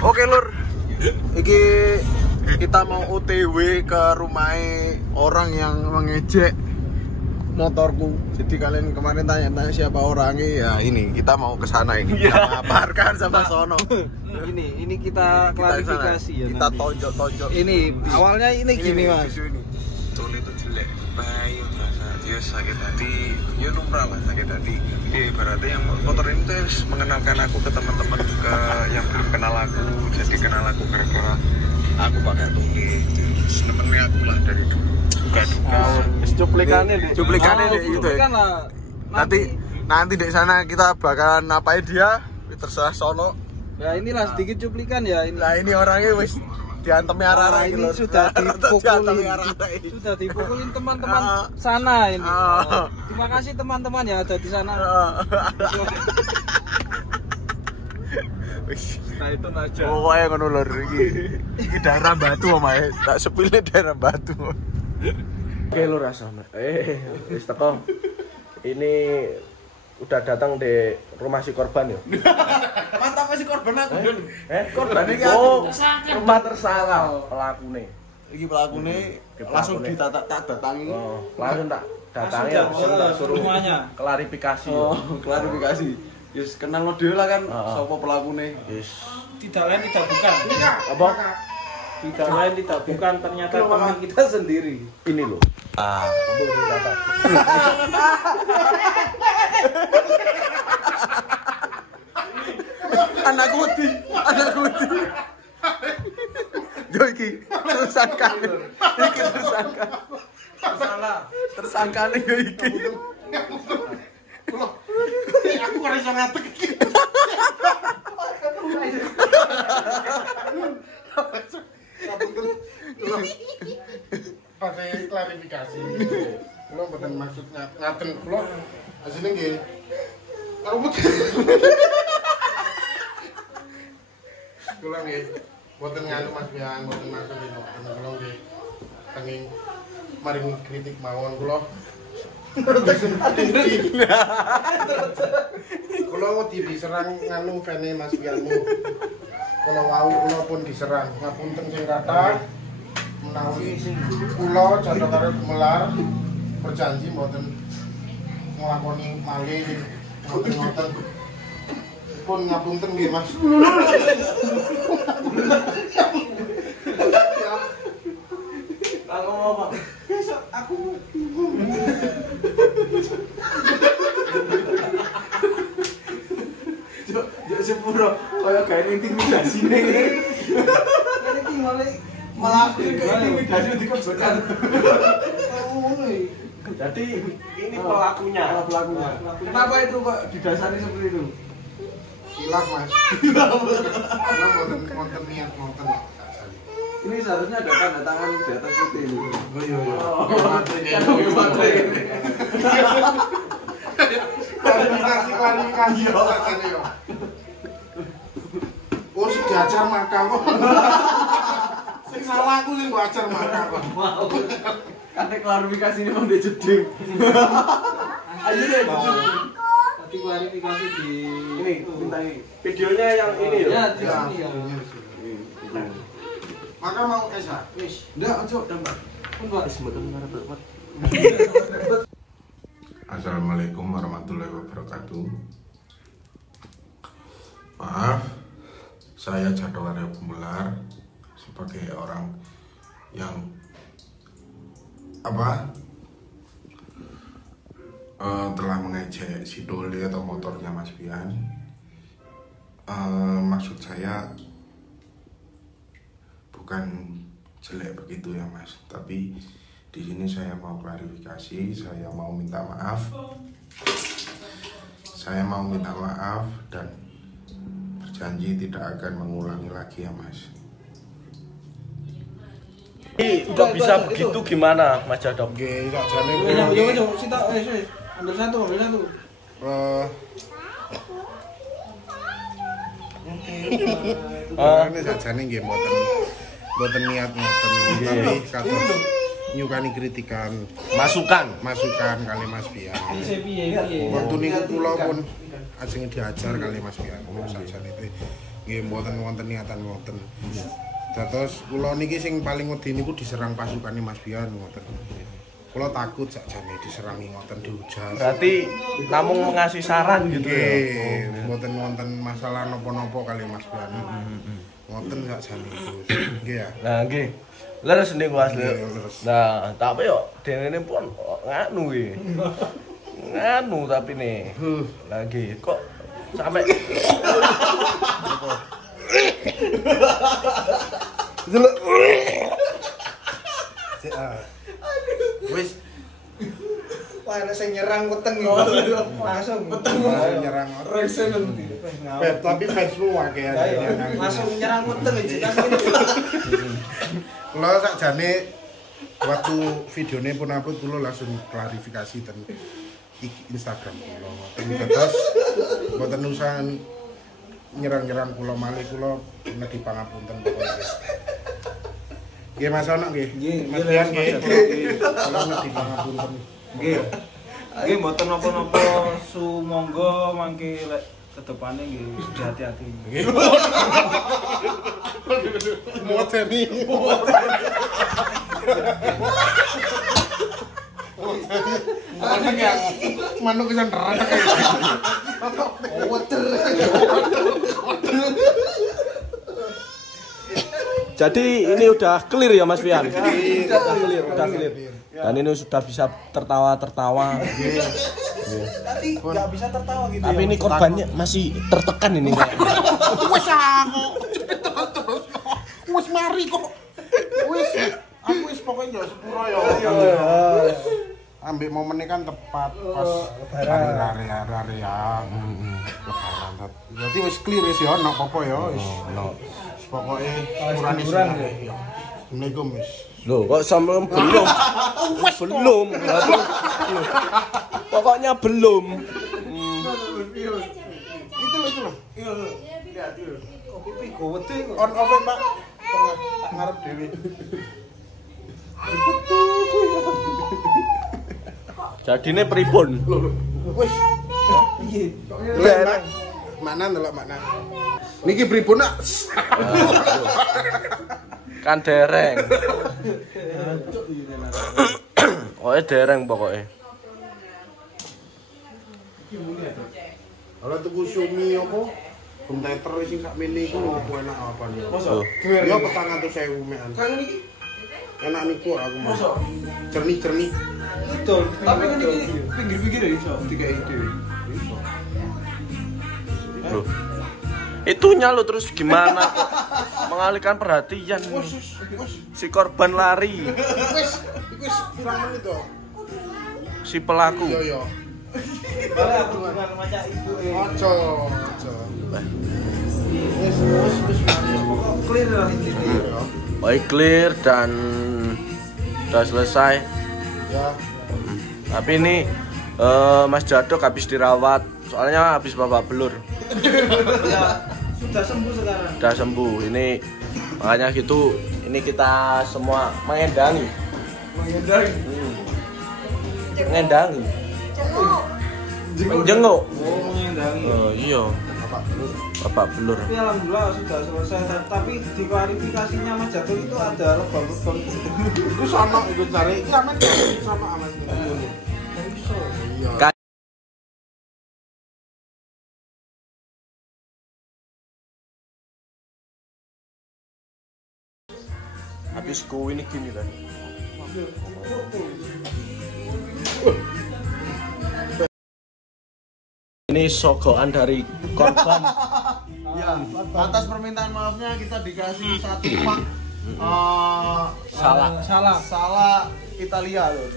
Oke lur, iki kita mau OTW ke rumah orang yang mengejek motorku. Jadi kalian kemarin tanya-tanya siapa orangnya, ya ini kita mau ke sana ini. Sama Parkan sama Sono. Ini kita klarifikasi ya. Kita tonjok-tonjok. Ini awalnya ini gini Mas. Tol itu jelek, bayu rasa. Ya sakit hati, ya lumrah lah sakit hati. Jadi ibaratnya yang motor ini terus mengenalkan aku ke teman-teman ke yang belum kenal aku. Jadi kenal aku gara-gara aku pakai tuli. Senengnya aku lah dari dulu. Cuplikannya gitu ya. Nanti di sana kita bakalan napain dia, terserah Sono. Ya inilah sedikit cuplikan ya ini. Nah ini orangnya wis diantemi arah-arah ini sudah dipukulin teman-teman sana ini. Terima kasih teman-teman yang ada di sana. Nah itu aja. Pokoknya ngono lho iki daerah Batu omae. Tak sepile daerah Batu. Oke lur asana. Wis teko. Ini udah datang di rumah si korban ya. Mantap si korban aku. Korban iki aku. Rumah tersangka pelakune. Iki pelakune langsung datangi. Langsung tak datangi langsung tak suruh klarifikasi. Klarifikasi. Yes, kenal lo dhewe lah kan sapa pelakune. Yes. Tidak lain tidak bukan. Apa? Tidak lain tidak bukan, ternyata teman kita sendiri. Ini loh. Anak kuti. Yo iki tersangka. Iki tersangka. Tersangka yo iki. Aku ora iso ngatek iki. Pakai klarifikasi. Kulo mboten maksud ngaten kulo asline nggih. Rambut. Kulo nggih mboten nganu Mas Bian, mboten maksud itu. Kulo nggih pengen maring kritik mawon kulo. Kulo diserang nganu vene Mas Bianmu. Kulo wau kulo pun diserang. Ngapunten sing kata menawi kula Jatuh karo Gumelar berjanji mboten nglakoni maling ngoten pun ngapunten nggih Mas. Kalau apa? Besok aku Jok sepuro kaya gawe intimidasi ning. ini malah Intimidasi dikerjakan. Jadi ini pelakunya. Kenapa itu kok didasari seperti itu? Hilaf Mas. Karena wonten niat wonten. Ini seharusnya ada tanda tangan di atas putih ini. Oh iya. Klarifikasi yo rasane yo. Oh sing diajar maka kok. Sing salah aku sing mbok ajar maka kok. Kate klarifikasi ini memang dia jeding. Ayo deh. tadi klarifikasi di Ini mintai Videonya yang ini ya ya. di sini ya. Maka mau Esa. Wis, enggak ojo tambah. pun Pak. Assalamualaikum warahmatullahi wabarakatuh. Maaf, saya Jatuh Karo Gumelar sebagai orang yang telah mengejek si Doli atau motornya Mas Bian. Maksud saya bukan jelek begitu ya Mas, tapi di sini saya mau klarifikasi, saya mau minta maaf. Saya mau minta maaf dan berjanji tidak akan mengulangi lagi ya Mas. Ini kok bisa begitu gimana Mas Jadok? Oke, sakjane Yo, sita ambil satu. Ini sajane nggih mboten niat ngoten, tapi kados nyukani kritikan, masukan kali Mas Bian. Piye. Waktu niku kula pun ajeng diajar kali Mas Bian. Sajane itu Nggih mboten wonten niatan ngoten. Terus kula niki sing paling wedi niku diserang pasukane Mas Bian ngoten. Kula takut sakjane diserangi ngoten diujar. Berarti namung ngasih saran gitu ya. Nggih, mboten wonten masalah napa-napa kali Mas Bian. Ngoten sakjane itu. Nggih ya. Nah, nggih. Leres niku Mas. Leres. Nah, tapi yo dene pun nganu iki. Nganu tapi nih. Lagi kok sampai Delok. Wis Wah, nek sing nyerang weteng iki. Langsung weteng nyerang. resen. Tapi fansmu akeh aja. Langsung nyerang weteng iki. Kula sakjane waktu videone pun upload kula langsung klarifikasi ten Instagram kula. Terus mboten usah nyerang-nyerang kula malih kula nedhi pangapunten pokoke. Nggih Mas Ono nggih. Mas Dian nggih. Kula nedhi pangapunten. Nggih. Nggih mboten napa-napa sumangga mangke lek kedepane nggih hati-hati. Nggih. Moteni. Manuk bisa neranak kayak jadi ini udah clear ya Mas Fian? Udah clear. Dan ini sudah bisa tertawa-tertawa. Tadi nggak bisa tertawa gitu. Tapi ini korbannya masih tertekan ini kayak. wes aku terus wes mari kok wes aku wes pokoknya sepuro ya ambil momennya kan tepat pas hari ya lebaran berarti wes clear wes ya ono apa ya wes pokoknya kurani ya Assalamualaikum wes Loh, kok sama belum? Belum. Pokoknya belum. Itu loh. Kopi pigo wedi kok. On off Pak. Tak ngarep dhewe. Jadine pripun? Wis. Piye? Mana ndelok makna. Niki pripun nak? Kan dereng. Oh, dereng pokoknya. Kalau tuku sumi apa? Kontainer sing sak mene iku opo enak apa ya? Mosok? Ya 400.000 mekan. Kan iki Enak niku aku mas. Jernih-jernih. betul. Tapi kan iki pinggir-pinggir ya iso dikai dhewe. Iso. Loh. Itunya lo terus gimana kok mengalihkan perhatian si korban lari, Wis pirang menit to? si pelaku. Iya. Malah hubungan macam ibu Ojo. Wis clear lah ini. Baik, clear dan sudah selesai. Ya. Tapi ini Mas Jadok habis dirawat, soalnya habis babak belur. Ya, sudah sembuh sekarang. Sudah sembuh. Ini makanya gitu. Ini kita semua mengendangi. Mengendangi. Menjenguk. Oh, mengendangi. Oh iya. Bapak belur. Tapi alhamdulillah sudah selesai. Tapi di klarifikasinya Mas Jatuh itu ada lebam-lebam. Itu sama itu cari. Iki aman sama aman. Iya. Habis ku ini gini tadi. Ini sogokan dari korban. Ya, atas permintaan maafnya kita dikasih satu pak salah Italia loh.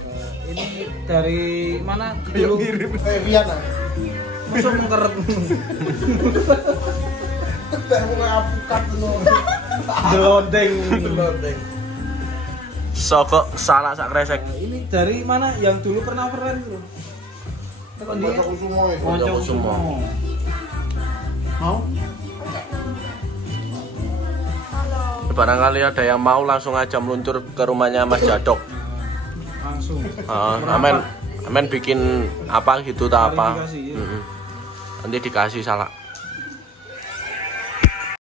Ini dari mana? Dulu Viana. musuh mengkeret. Tak mau apukat loh. Delodeng. Sogok salah sak kresek. Ini dari mana? Yang dulu pernah keren tuh. Tekan dia. Aku semua ya. Konco semua. Mau? Barangkali ada yang mau langsung aja meluncur ke rumahnya Mas Jadok. Langsung. Amen bikin apa gitu tak apa. Klarifikasi, ya. Nanti dikasih salah.